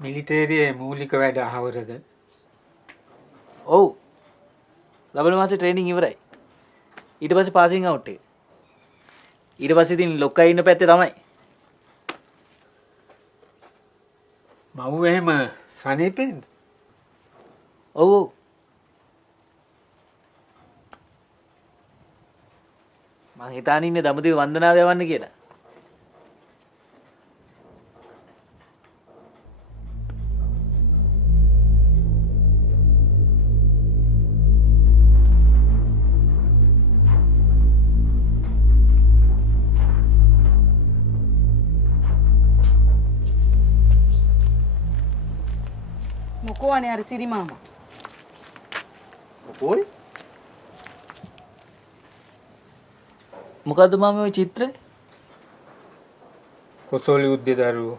මිලිටේරියේ මූලික වැඩ අහවරද? ඔව්. ලබන මාසේ ට්‍රේනින් ඉවරයි. ඊට පස්සේ පාසින් අවුට් එක. ඊට පස්සේ ඉතින් ලොක්කා ඉන්න පැත්තේ තමයි. මව් එහෙම සනීපෙන්ද? ඔව් ඔව්. මං හිතාන ඉන්නේ දඹදිව වන්දනාව යවන්න කියලා. මොකෝ අනේ අර සිරි මාමා. ඔයි මොකද්ද මාමේ ওই චිත්‍රේ? කොසෝලි උද්දේ දරුවෝ